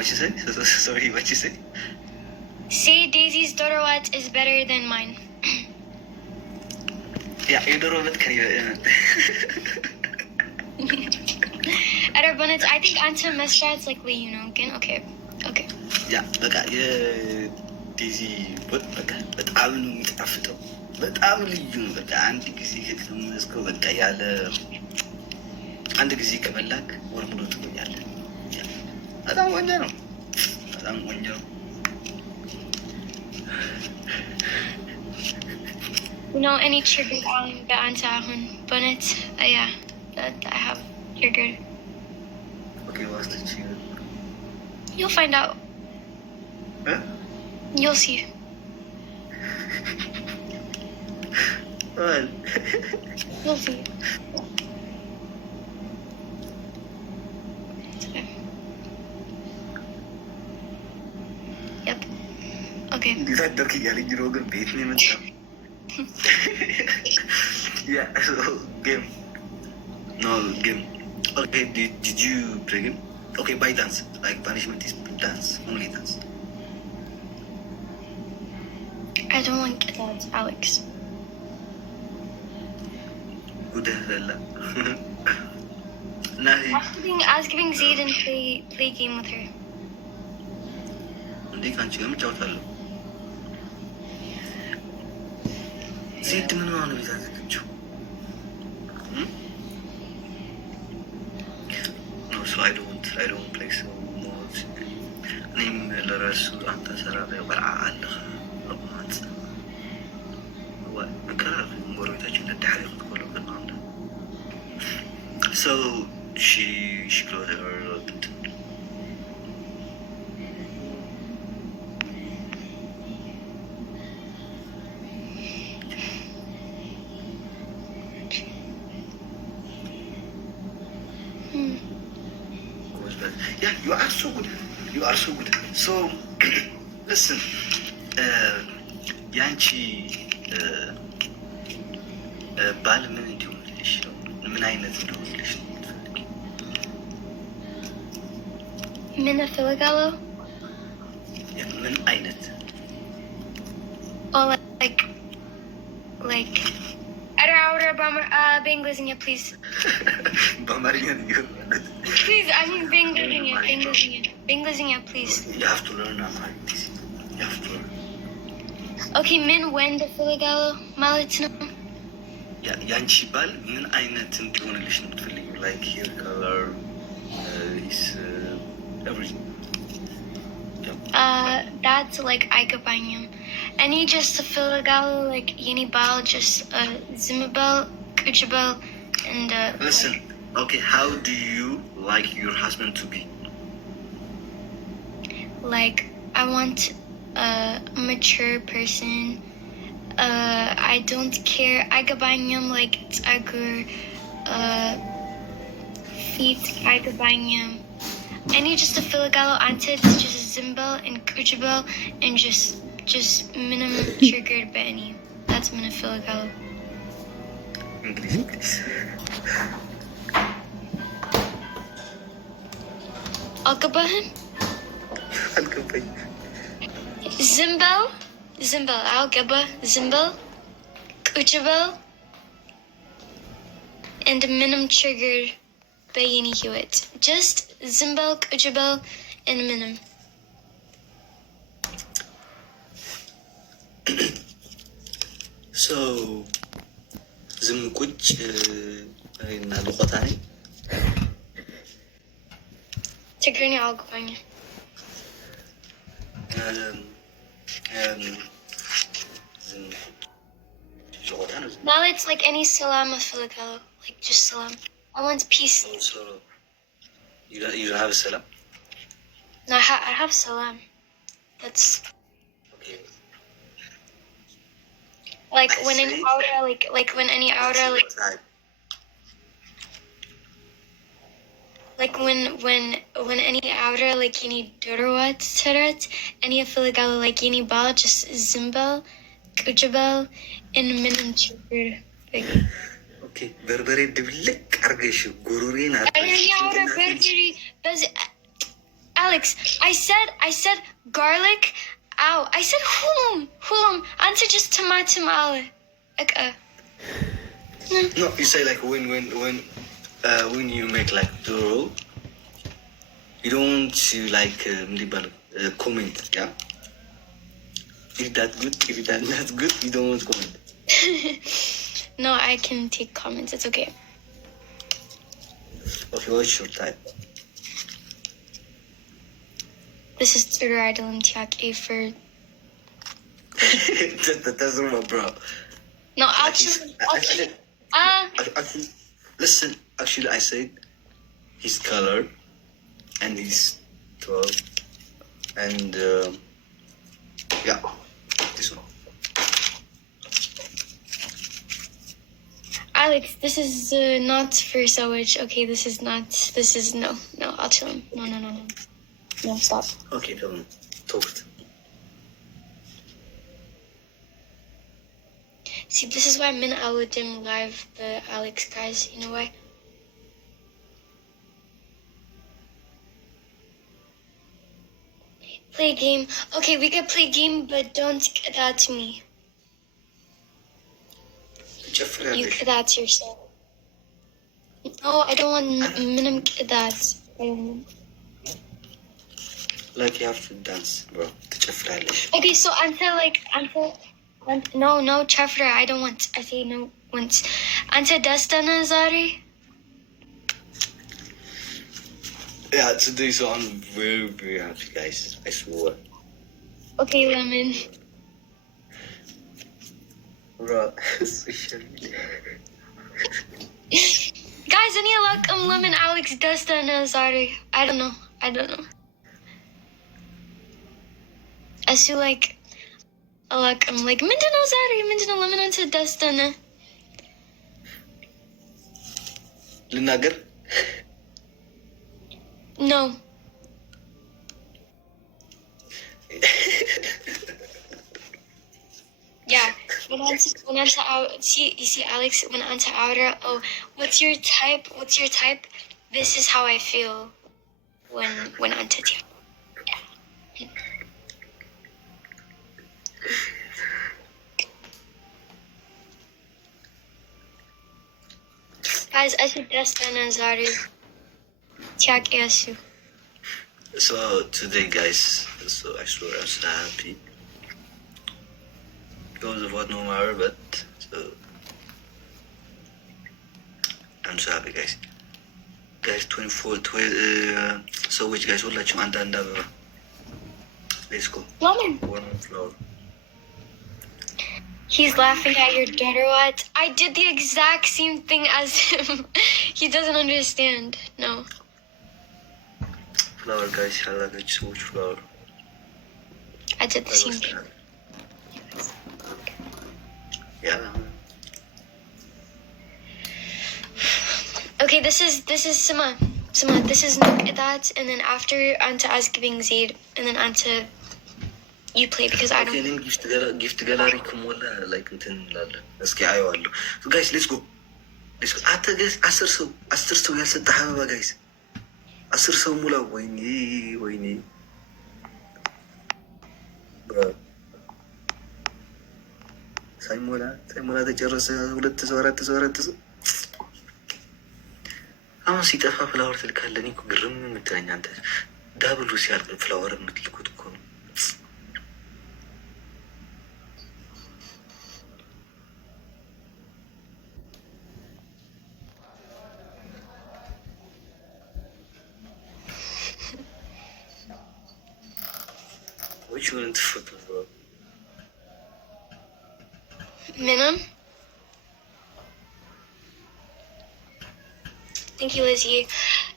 What you say? Sorry, what you say? Say Daisy's dorowat is better than mine. Yeah, your dorowat can you? I think answer mustard's like Lee, you know, again. Okay. Yeah, በቃ የዴዚ ወጥ በቃ በጣም ነው የሚጣፍጠው። በጣም ልዩ ነው። በቃ አንድ ጊዜ ከተመለስከው በቃ ያለ አንድ ጊዜ ከበላክ ወር ሙሉ ትቆያለህ። በጣም ቆንጆ ነው። በጣም ቆንጆ ነው። You know, any triggered the answer on bonnet? Yeah, that I have triggered. Okay, what's the trigger? You'll find out. Huh? You'll see. What? You'll see. Yep. Okay. These are dirty yelling, you know, good bait name and stuff. Yeah, so game. No, game. Okay, did you bring him? Okay, by dance. Like punishment is dance, only dance. I don't like that, Alex. Who the hell? I was giving Zayden play game with her. They can't you out hello. Zayden no one is at you. No, so I don't play so much. Name Larasu Anta Sarabe, but Allah. So she closed her bit. Yeah, you are so good. So listen, Yanchi ባል ምን እንዲሆንልሽ ነው? ምን አይነት እንዲሆንልሽ ነው የምትፈልጊው? ምን እፈልጋለሁ? ምን አይነት? Oh, like በእንግሊዝኛ please. በአማርኛ ነው Please, I mean በእንግሊዝኛ please. You have to learn Amharic. You have to learn. Okay, ምን ወንድ እፈልጋለሁ ማለት ነው? ያንቺ ባል ምን አይነት እንዲሆንልሽ ነው የምትፈልጊው? Like hair color, his everything. That's like አይገባኝም። እኔ just እፈልጋለሁ like የኔ ባል just ዝም በል ቁጭ በል and listen, okay, how do you like your husband to be? Like I want a mature person. I don't care. Agabanyam like Tagur feet Agabanyam. I need just a Filigalo anted, just a Zimbel and Kuchabel and just minimum triggered Benny. That's minimum Filigalo. English, please. Alkabahan? Alkabahan. Zimbel, Algaba, Zimbel, Kuchabel, and minimum triggered Bayani Hewitt. Just Zimbel, Kuchabel, and minimum. So, Zimkuch in Alukotani? Tigrini Algabanya. Now it's like any salam Filigalo, like just salam. I want peace. So you don't have a salam? No, I have salam. That's okay. Like when any outer, like when any outer, like when any outer, like you need dorowat terat, any Filigalo, like any ball, just zimbel. Kuchabel and minimum trigger. Okay, berberi diblik argesh gururin I Alex, I said garlic. Ow, I said hulum. Answer just tomato ale. Like No, you say like when you make like the roll, you don't want to like comment, yeah? If that good, if that not good, you don't want to comment. No, I can take comments. It's okay. Okay, what's your type? This is Twitter idol Tiak for. That doesn't work, bro. No, actually, listen. Actually, I said his color and his tall and yeah, this one. Alex, this is not for sewage. Okay, this is not. This is no. I'll chill him. No. No, stop. Okay, tell me. Talk. See, this is why Min Aladdin live the Alex guys. You know why? Play a game. Okay, we can play a game, but don't get that to me. You get that to yourself. No, I don't want minimum get that. Like you have to dance, bro. Okay, so until no, Chafra, I don't want. I say no once. Until Dastana Zari. Yeah, today so I'm very, very happy, guys. I swear. Okay, Lemon. Bro, social media. Guys, any luck? Lemon, Alex, Dastana Zari. I don't know. I feel like. Like I'm like Mindano Zari, Mindano Lemon until Dastana. Linagar? No. Yeah. When onto out see Alex when onto outer, oh, what's your type? This is how I feel when onto you. Yeah. Guys, I should Dastana Zari. Tiak Yasu. So today, guys, so I swear I'm so happy. Because of what no matter, but so I'm so happy, guys. Guys, 24, so which guys would like you and let's go. Lemon. Warm flower. He's laughing at your daughter. What? I did the exact same thing as him. He doesn't understand. No. Flower, guys, I love it so much, flower. I did the same thing. Yeah. Okay, this is Sima. This is that, and then after onto us giving Zaid, and then onto you play because I don't. Okay, then gift gallery kumula like until let's get I so guys, let's go. After guys, after so yes at the guys. After so mula wayne. Bro. ሳይሞላ ተጨረሰ። ሁለት ሰው አራት ሰው አሁን ሲጠፋ ፍላወር ትልካለህ። እኔ እኮ ግርም የምትለኝ አንተ ዳብሉ ሲያልቅ ፍላወር የምትልኩት እኮ ነው። Which one to photo, bro? Minimum. Thank you, Lizzie.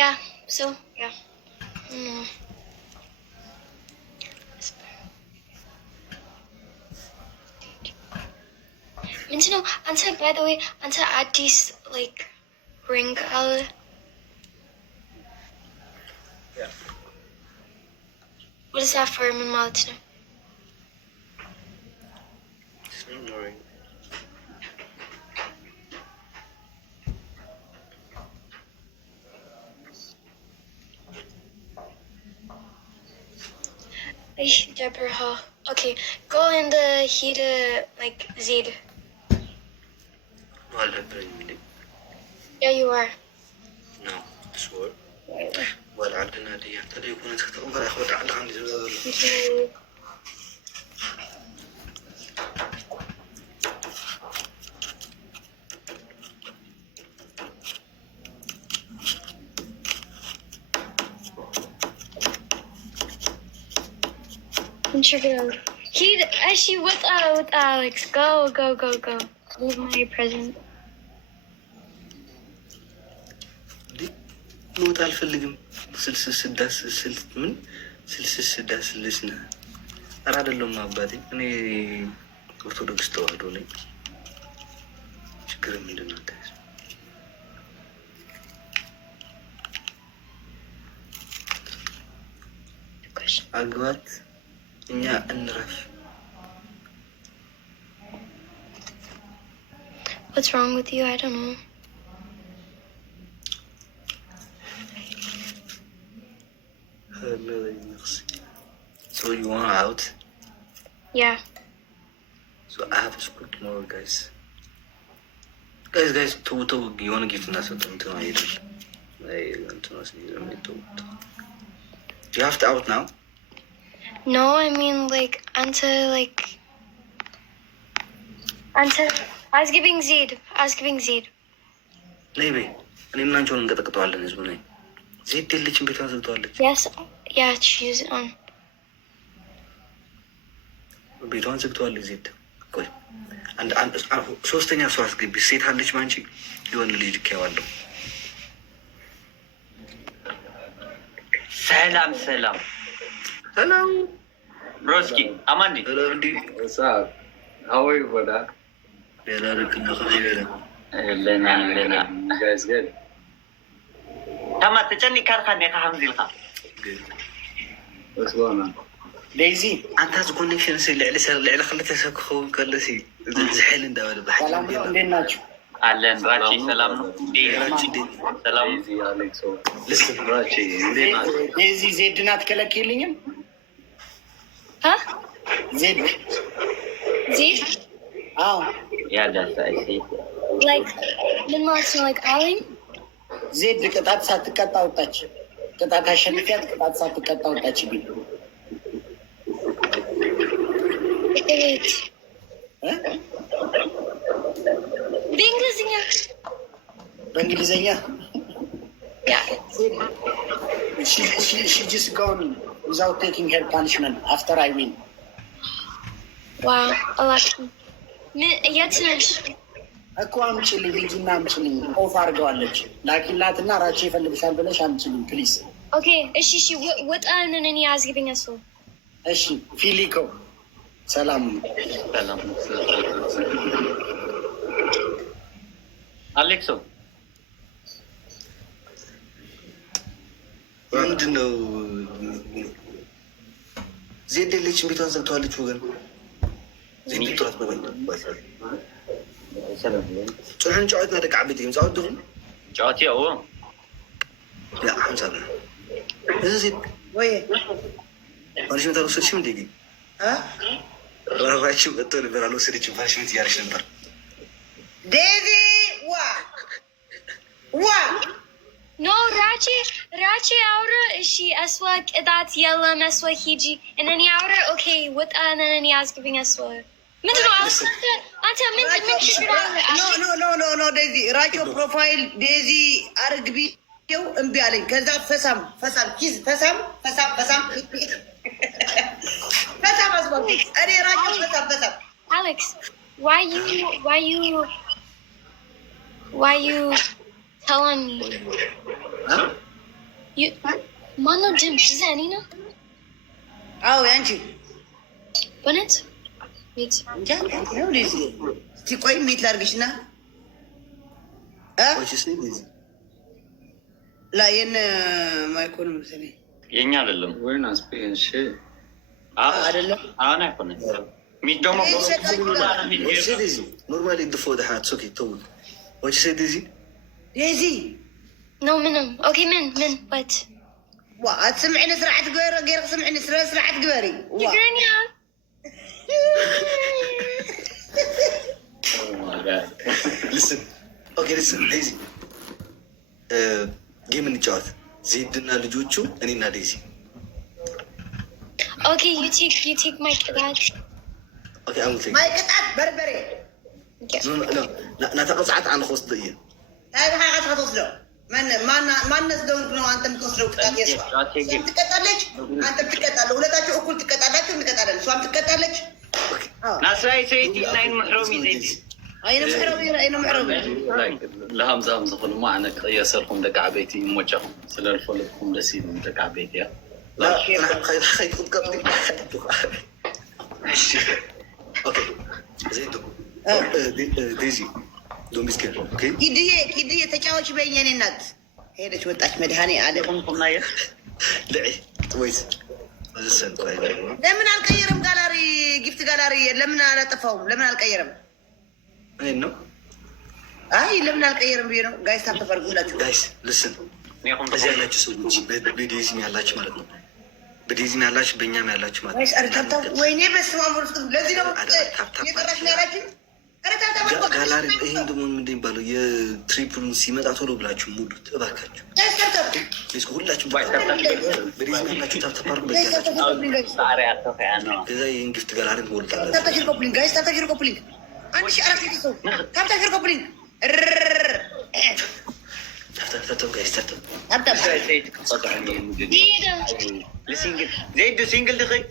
Yeah. So yeah. Nintendo, until by the way, until add these like ring color. Yeah. What is that for, Maltina? It's not boring. Deborah. Okay, go in the heat, like, Zed. Yeah, you are. No, sure. Well, I didn't know. Today, when it's come back, I got on the He actually with Alex. Go. Leave my present. موت አልፈልግም ስልስዳስ ስልት ምን ስልስዳስ ልስና ኧረ አይደለም አባቴ እኔ ኦርቶዶክስ ተዋህዶ ነኝ ችግር ምንድን ነው ታዲያ አግባት እኛ እንረፍ What's wrong with you? I don't know. So you want out? Yeah. So I have school tomorrow, guys. Guys, you want to give us something tonight? You have to out now? No, I mean like until I was giving Zed. Maybe. እኔ እና አንቺ ሆነን እንቀጠቅጠዋለን ህዝቡ ነኝ ዜድ የለችም ቤቷን ዘግተዋለች Yes, yeah, she's on. ቤቷን ዘግተዋለች ዜድ ቆይ አንድ ሶስተኛ ሰው አስገቢ ሴት አለች ማንቺ የሆነ ልጅ ልኬዋለሁ ሰላም ብሮስኪ አማንዲ እንዲ how are you brother ያላረክና ከዚህ ለና guys good ታማ ተጨኒ ካርካኔ ካምዚልካ what's going on ዴዚ አንተ አዝ ኮኔክሽን ልዕሊ ክልተ ሰብ ክኸውን ከለሲ ዝሕል እንዳበለ ሰላም ነው እንዴት ናችሁ አለን ራቺ ሰላም ነው ሰላም አሌክሶ ልስን ራቺ እንዴት ናችሁ ዴዚ ዜድን አትከለክልኝም Huh? ዜድ Zed? አዎ ያ ዳታ አይሲ Like like Ollie? ዜድ ቅጣት ሳትቀጣ ወጣች ቅጣት አሸንፊያት ቅጣት ሳትቀጣ ወጣች ቢል Wait. በእንግሊዝኛ Yeah. she just gone without taking her punishment after I win Wow. Election. Yet እኮ አምጪልኝ ልጅና አምጪልኝ ኦፍ አድርገዋለች ላኪላትና ራቼ ይፈልግሻል ብለሽ አምጪልኝ ፕሊዝ Okay, she what and then he has giving us one. እሺ ፊሊኮ ሰላም አሌክሶ ምንድን ነው ዜድ የለችም ቤቷን ዘግተዋለች ወገን ዜድ ቤቷት በበኝ ጭሕን ጨዋትና ደቂ ዓበይቲ እዮም ፃወት ድኹም ጨዋት እዎ ያ ሓምሳ እዚ ዜድ ወይ ፓኒሽመንት አልወሰድሽም እንዴ ግን ራባችሁ መጥቶ ነበር አልወሰደችም ፓኒሽመንት እያለች ነበር ዴዚ ዋ No, Rachi Aura is she Aswa Kidat Yella Meswa Hiji and then Aura okay what and then he has giving us one. No, ዴዚ ራቾ ፕሮፋይል ዴዚ አርግቢ ው እምቢ አለኝ ከዛ ፈሳም ኪዝ ፈሳም አስባብ እኔ ራቾ ፈሳም Alex, why you telling me? Huh? You Mano Jim, is that Anina? አዎ ያንቺ Bennett? Meet. እንጃ ነው ዴዚ እስቲ ቆይ ሚት ላርግሽና ወይስ ነው ዴዚ ላ የነ ማይኮን መሰለኝ የኛ አይደለም ወይና ስፔንሽ አይደለም አሁን አይኮንም ሚት ደግሞ ወይስ ዴዚ ኖርማሊ ድፎ ደሃት ሶኪ ተው ወይስ ዴዚ ዴዚ No, Minum. Okay, Min, what? تسمعني سرعة غير سمعني سرعة قبري تقرنيا. listen okay listen ዴዚ ጌም እንጫወት ዜድና ልጆቹ እኔና ዴዚ Okay, you take my ቅጣት. okay I will take ማይ ቅጣት በርበሬ ናተቀፅዓት ኣነ ክወስዶ እየ ታዲያ ሀይቃት ከተወስደው ማን ነስደውን ነው አንተ የምትወስደው ቅጣት የሷ እሷም ትቀጣለች አንተም ትቀጣለህ ሁለታችሁ እኩል ትቀጣላችሁ እንቀጣለን እሷም ትቀጣለች ናስራይ ሰይቲ ናይ ምሕሮም ይዘይቲ አይነ ምሕረም ለሃምዛ ዝኽእሉ ሞ ኣነ የሰርኩም ደቂ ዓበይቲ ይሞጨኹም ስለዝፈለጥኩም ደስ ይብም ደቂ ዓበይቲ እያ ዜዶ ዴዚ ዶሚስኬር ኪድዬ ተጫዋች በይኝ የኔ እናት ሄደች ወጣች መድኃኔ አለ ቁምቁምናየ ልዒ ወይስ ለምን አልቀየረም ጋላሪ ጊፍት ጋላሪ ለምን አላጠፋውም ለምን አልቀየረም እኔን ነው አይ ለምን አልቀየረም ብዬ ነው ጋይስ ታፈርጉላችሁ ጋይስ ልስን እዚህ ያላችሁ ሰዎች በዴዚም ያላችሁ ማለት ነው በዴዚም ያላችሁ በእኛም ያላችሁ ማለት ነው ታብታብ ወይኔ በስመ አብ ለዚህ ነው የጠራሽ ነው ያላችሁ ጋላሪ ይሄን ደግሞ ምንድን የሚባለው የትሪፕሉን ሲመጣ ቶሎ ብላችሁ ሙሉት እባካችሁ ሁላችሁ በዴዚም ያላችሁ ታብታባሩ ከዛ ይህን ግፍት ጋላሪ ትሞሉታላችሁ ታብታሽር ኮፕሊንግ አንድ ሺህ አራት ሺህ ሰው ታብታሽር ኮፕሊንግ ዘይዱ ሲንግል ድኽል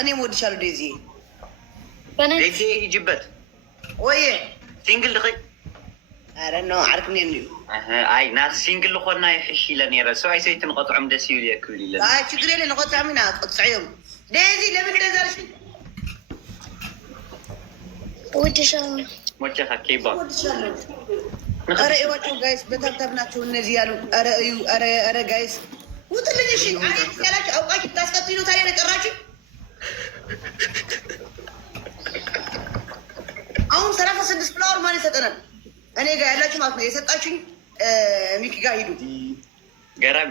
እኔም ወድሻለሁ ዴዚ ዘይዱ ሂጅበት ወይ ሲንግል ድኽል ኧረ ነው ዓርክኒ እዩ ኣይ ናስ ሲንግል ዝኾና ይሕሽ ኢለ ነረ ሰብኣይ ሰይቲ ንቐጥዖም ደስ ይብል እየ ክብል ኢለ ችግር የለ ንቆጥዖም ኢና ቆጥዕዮም ዴዚ ለምን ደዛርሽ ወድሻለሁ ሞቸኻ ኬባ ኧረ እዋቸው ጋይስ በታብታብ ናቸው እነዚህ ያሉ ኧረ እዩ ኧረ ጋይስ ውጥልኝ እሺ ያላችሁ አውቃችሁ ታስቀጥሉ ታዲያ ነቀራችሁ አሁን 36 ፍላወር ማን ይሰጠናል እኔ ጋር ያላችሁ ማለት ነው የሰጣችሁኝ ሚኪ ጋር ሂዱ ገራሚ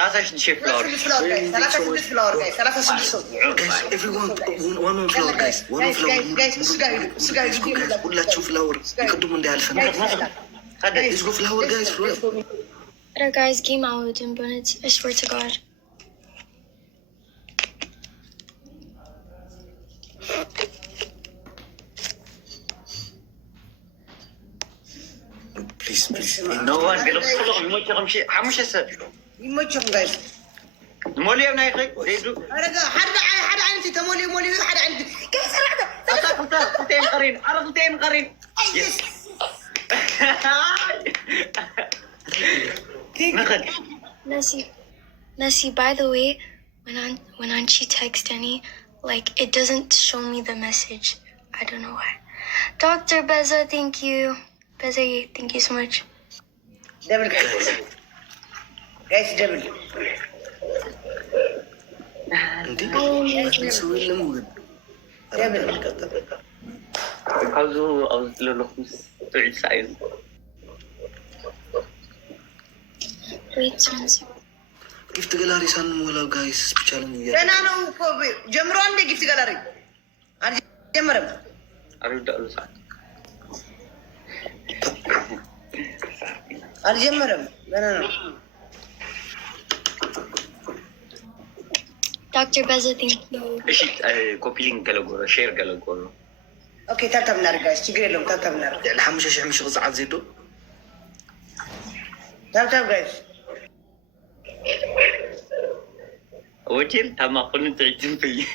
36 ፍላወር 36 ፍላወር ጋይስ 36 ሰው ሁላችሁ ፍላወር ቅድሙ እንዳያልፈን go flower guys flower guys game out in bonnet I swear to God please no one get up يموتكم شيء حمش السر يموتكم guys مولي ابن اخي زيدو ارجع حد عندي تمولي حد عندي كيف سرعه قلتين قرين عرفتين قرين Nasi, by the way, when Anchi texts Danny, like it doesn't show me the message. I don't know why. Dr. Beza, thank you. Beza, thank you so much. Double guys, double. عاوزو له بعيد سعيد ጊፍት ጋላሪ ሳንሞላው ጋይስ ስፔሻልን ደህና ነው እኮ ጀምሮ አንዴ ጊፍት ጋላሪ አልጀመረም አልጀመረም ገና ነው Dr. Beza, thank you. እሺ ኮፒ ሊንክ ገለጎሮ ሼር ገለጎሮ ኦኬ ታብታብ እናድርግ ጋይስ ችግር የለውም ታብታብ እናድርግ ل5 ሺህ ምሽ ቅፅዓት ዜዶ ታብታብ ጋይስ وجل تما قلنا تعجب فيه